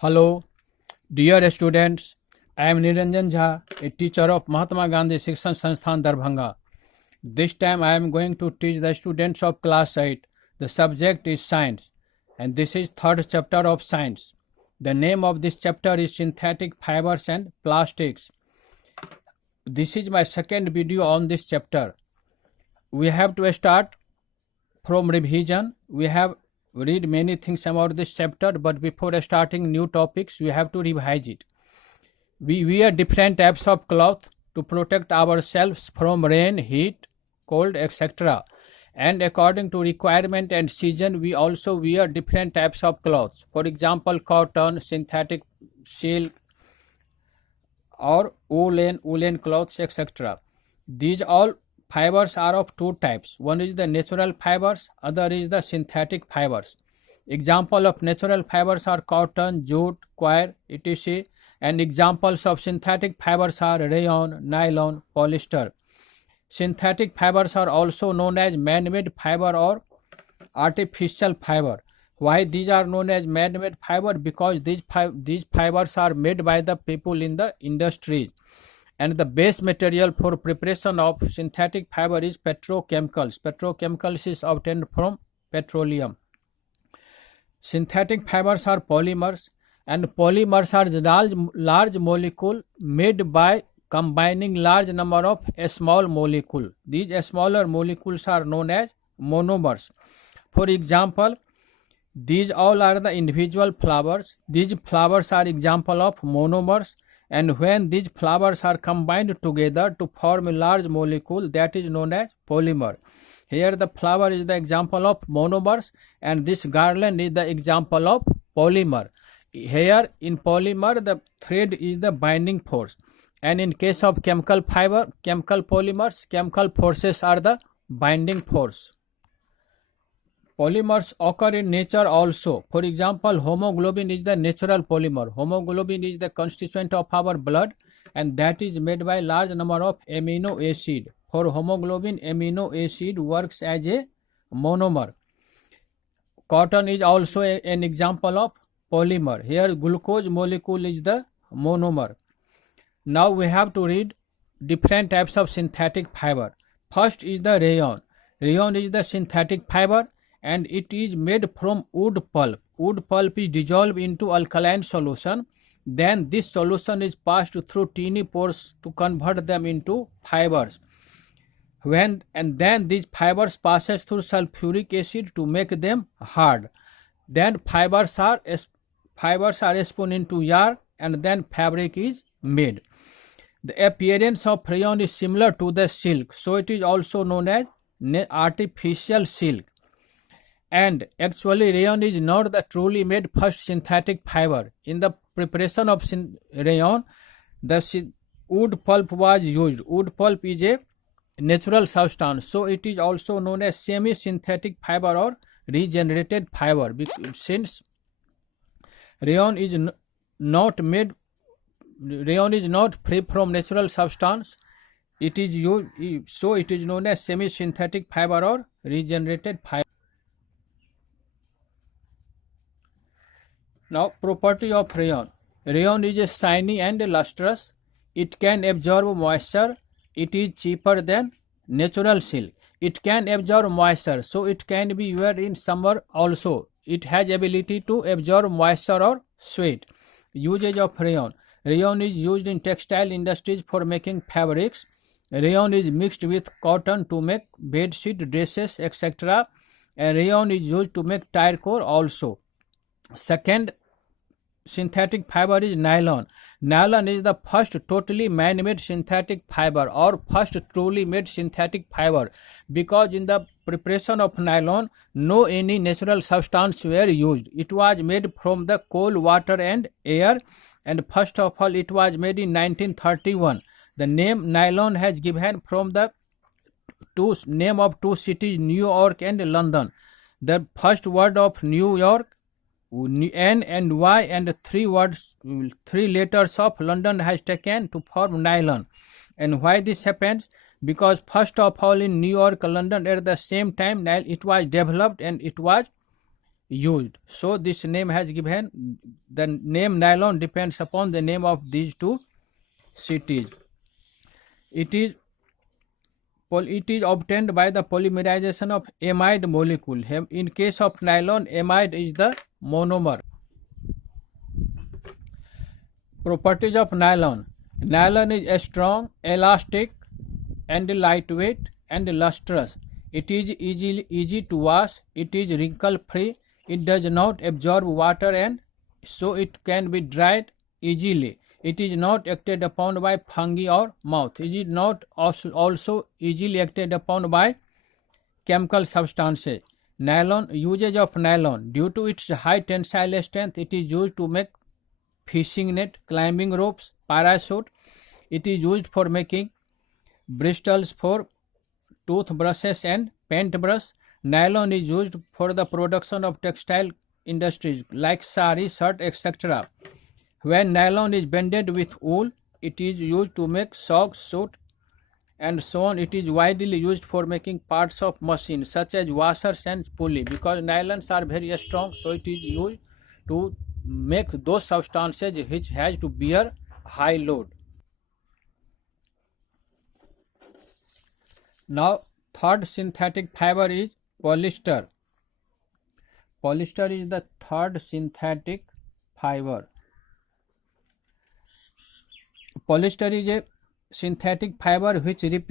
Hello, dear students. I am Niranjan Jha, a teacher of Mahatma Gandhi Shikshan Sansthan Darbhanga. This time I am going to teach the students of class 8. The subject is science, and this is third chapter of science. The name of this chapter is synthetic fibers and plastics. This is my second video on this chapter. We have to start from revision. We have read many things about this chapter, but before starting new topics, we have to revise it. We wear different types of cloth to protect ourselves from rain, heat, cold, etc. And according to requirement and season, we also wear different types of clothes. For example, cotton, synthetic, silk, or woolen clothes, etc. These all fibers are of two types. One is the natural fibers, other is the synthetic fibers. Example of natural fibers are cotton, jute, coir, etc. And examples of synthetic fibers are rayon, nylon, polyester. Synthetic fibers are also known as man-made fiber or artificial fiber. Why these are known as man-made fiber? Because these fibers are made by the people in the industries. And the base material for preparation of synthetic fiber is petrochemicals. Petrochemicals is obtained from petroleum. Synthetic fibers are polymers, and polymers are large molecule made by combining large number of small molecule. These smaller molecules are known as monomers. For example, these all are the individual flowers. These flowers are example of monomers, and when these flowers are combined together to form a large molecule, that is known as polymer. Here the flower is the example of monomers, and this garland is the example of polymer. Here in polymer, the thread is the binding force, and in case of chemical polymers, chemical forces are the binding force. Polymers occur in nature also. For example, hemoglobin is the natural polymer. Hemoglobin is the constituent of our blood, and that is made by large number of amino acid. For hemoglobin, amino acid works as a monomer. Cotton is also an example of polymer. Here glucose molecule is the monomer. Now we have to read different types of synthetic fiber. First is the rayon. Rayon is the synthetic fiber, and it is made from wood pulp. Wood pulp is dissolved into alkaline solution. Then this solution is passed through tiny pores to convert them into fibers. Then these fibers passes through sulfuric acid to make them hard. Then fibers are spun into yarn, and then fabric is made. The appearance of rayon is similar to the silk, so it is also known as artificial silk. And actually rayon is not the truly made first synthetic fiber. In the preparation of rayon, the wood pulp was used. Wood pulp is a natural substance, so it is also known as semi-synthetic fiber or regenerated fiber. Since rayon is not free from natural substance, it is used, so it is known as semi-synthetic fiber or regenerated fiber. Now, property of rayon. Rayon is a shiny and lustrous. It can absorb moisture. It is cheaper than natural silk. It can absorb moisture, so it can be worn in summer also. It has ability to absorb moisture or sweat. Usage of rayon. Rayon is used in textile industries for making fabrics. Rayon is mixed with cotton to make bed sheet, dresses, etc. And rayon is used to make tire cord also. Second synthetic fiber is nylon. Nylon is the first totally man-made synthetic fiber or first truly made synthetic fiber, because in the preparation of nylon, no any natural substance were used. It was made from the coal, water and air, and first of all it was made in 1931. The name nylon has given from the name of two cities, New York and London. The first word of New York, N and Y, and three letters of London has taken to form nylon. And why this happens? Because first of all in New York, London at the same time it was developed and it was used. So this name has given, the name nylon depends upon the name of these two cities. It is obtained by the polymerization of amide molecule. In case of nylon, amide is the monomer. Properties of nylon. Nylon is strong, elastic, and lightweight and lustrous. It is easy to wash. It is wrinkle free. It does not absorb water, and so it can be dried easily. It is not acted upon by fungi or moth. It is not also easily acted upon by chemical substances. Nylon, usage of nylon. Due to its high tensile strength, it is used to make fishing net, climbing ropes, parachute. It is used for making bristles for toothbrushes and paintbrush. Nylon is used for the production of textile industries like sari, shirt, etc. When nylon is blended with wool, it is used to make socks, suit, and so on. It is widely used for making parts of machines such as washers and pulley. Because nylons are very strong, so it is used to make those substances which has to bear high load. Now, third synthetic fiber is polyester. Polyester is the third synthetic fiber. Polyester is a synthetic fiber which in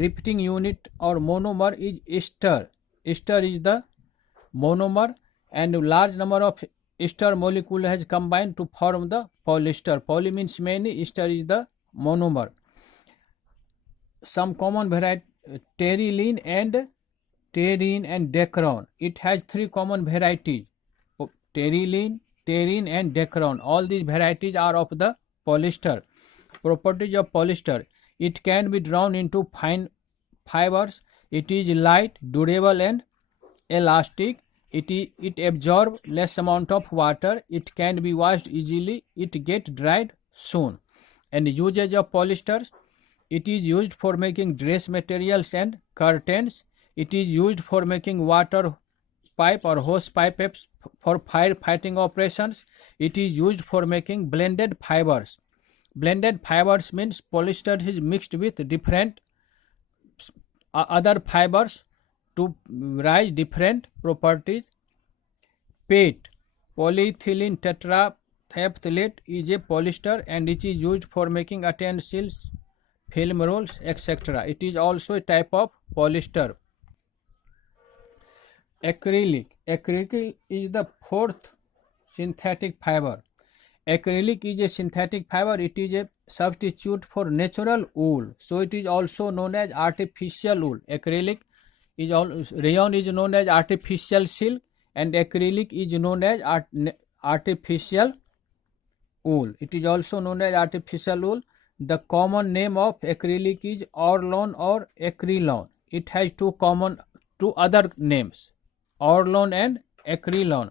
repeating unit or monomer is ester. Ester is the monomer, and large number of ester molecule has combined to form the polyester. Poly means many, ester is the monomer. Some common variety, terylene and Dacron. It has three common varieties: terylene, terene, and Dacron. All these varieties are of the polyester. Properties of polyester: it can be drawn into fine fibers. It is light, durable, and elastic. It absorbs less amount of water. It can be washed easily. It gets dried soon. And usage of polyesters: it is used for making dress materials and curtains. It is used for making water pipe or hose pipes for firefighting operations. It is used for making blended fibers. Blended fibers means polyester is mixed with different other fibers to rise different properties. PET, polyethylene tetrahepthalate, is a polyester and it is used for making utensils, film rolls, etc. It is also a type of polyester. Acrylic. Acrylic is the fourth synthetic fiber. Acrylic is a synthetic fiber. It is a substitute for natural wool, so it is also known as artificial wool. Acrylic is rayon is known as artificial silk, and acrylic is known as artificial wool. It is also known as artificial wool. The common name of acrylic is Orlon or Acrylon. It has two other names, Orlon and Acrylon.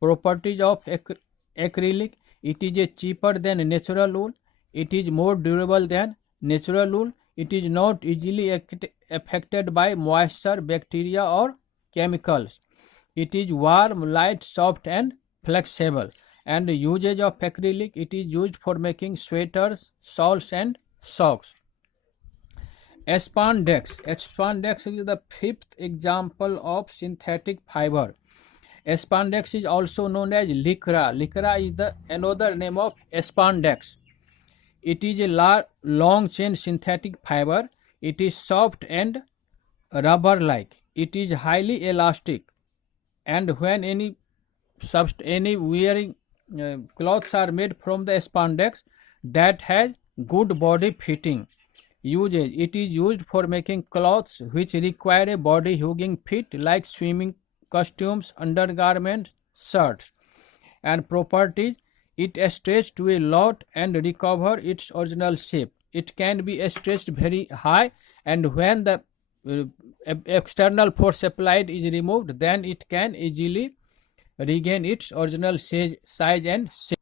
Properties of acrylic: it is cheaper than natural wool. It is more durable than natural wool. It is not easily affected by moisture, bacteria, or chemicals. It is warm, light, soft, and flexible. And the usage of acrylic: it is used for making sweaters, shawls, and socks. Spandex. Spandex is the fifth example of synthetic fiber. Spandex is also known as lycra. Lycra is another name of spandex. It is a long chain synthetic fiber. It is soft and rubber-like. It is highly elastic, and when any wearing clothes are made from the spandex, that has good body fitting. Usage: it is used for making clothes which require a body hugging fit, like swimming costumes, undergarments, shirts. And properties: it stretches to a lot and recover its original shape. It can be stretched very high, and when the external force applied is removed, then it can easily regain its original size and shape.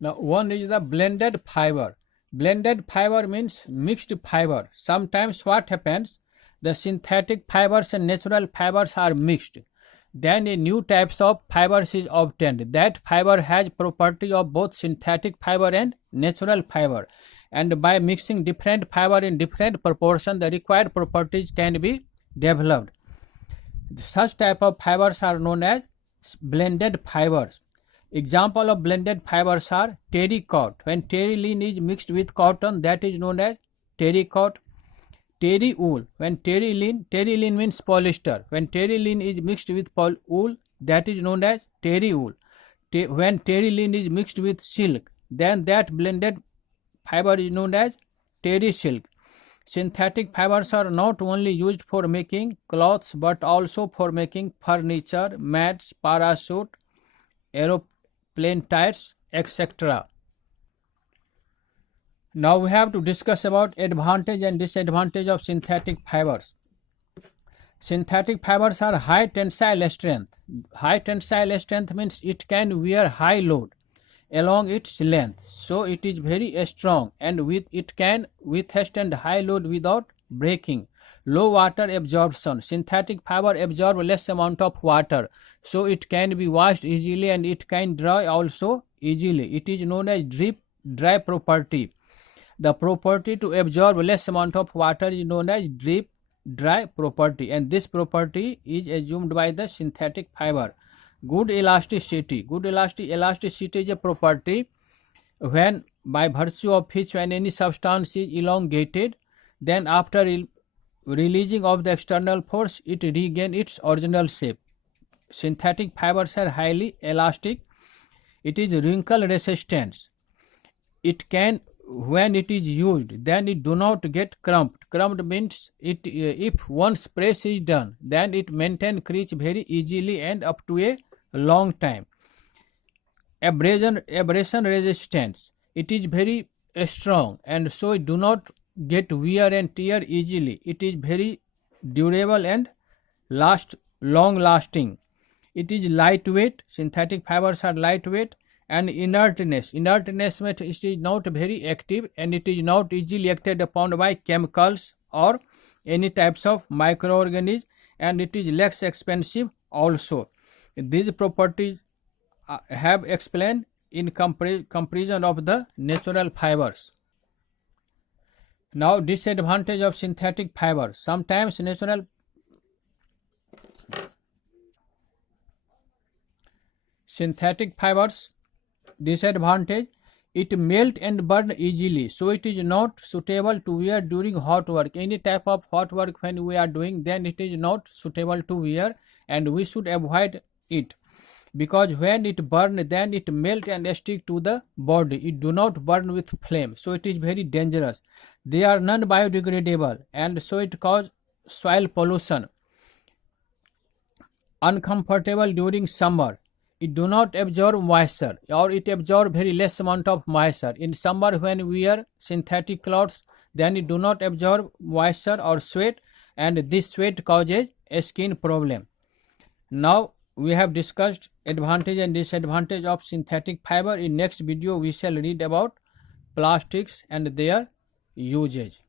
Now, one is the blended fiber. Blended fiber means mixed fiber. Sometimes what happens, the synthetic fibers and natural fibers are mixed. Then a new types of fibers is obtained. That fiber has property of both synthetic fiber and natural fiber. And by mixing different fiber in different proportion, the required properties can be developed. Such type of fibers are known as blended fibers. Example of blended fibers are terrycot. When terylene is mixed with cotton, that is known as terrycot. Terry wool. When terylene means polyester. When terylene is mixed with wool, that is known as terry wool. When terylene is mixed with silk, then that blended fiber is known as terry silk. Synthetic fibers are not only used for making clothes but also for making furniture, mats, parachute, aeroplane tires, etc. Now we have to discuss about advantage and disadvantage of synthetic fibers. Synthetic fibers are high tensile strength. High tensile strength means it can wear high load along its length, so it is very strong, and it can withstand high load without breaking. Low water absorption. Synthetic fiber absorb less amount of water, so it can be washed easily and it can dry also easily. It is known as drip dry property. The property to absorb less amount of water is known as drip dry property, and this property is assumed by the synthetic fiber. Good elasticity. Good elasticity is a property when by virtue of which when any substance is elongated, then after releasing of the external force, it regains its original shape. Synthetic fibers are highly elastic. It is wrinkle resistance. It can, when it is used, then it do not get crumped. Crumped means it if once press is done, then it maintain crease very easily and up to a long time. Abrasion resistance. It is very strong, and so it do not get wear and tear easily. It is very durable and long lasting. It is lightweight. Synthetic fibers are lightweight. And inertness means it is not very active and it is not easily acted upon by chemicals or any types of microorganisms, and it is less expensive also. These properties have explained in comparison of the natural fibers. Now disadvantage of synthetic fibers. Sometimes natural synthetic fibers disadvantage, it melt and burn easily, so it is not suitable to wear during hot work. Any type of hot work when we are doing, then it is not suitable to wear, and we should avoid it, because when it burn, then it melt and stick to the body. It do not burn with flame, so it is very dangerous. They are non biodegradable, and so it cause soil pollution. Uncomfortable during summer. It do not absorb moisture, or it absorb very less amount of moisture. In summer when we wear synthetic clothes, then it do not absorb moisture or sweat, and this sweat causes a skin problem. Now we have discussed advantage and disadvantage of synthetic fiber. In next video we shall read about plastics and their usage.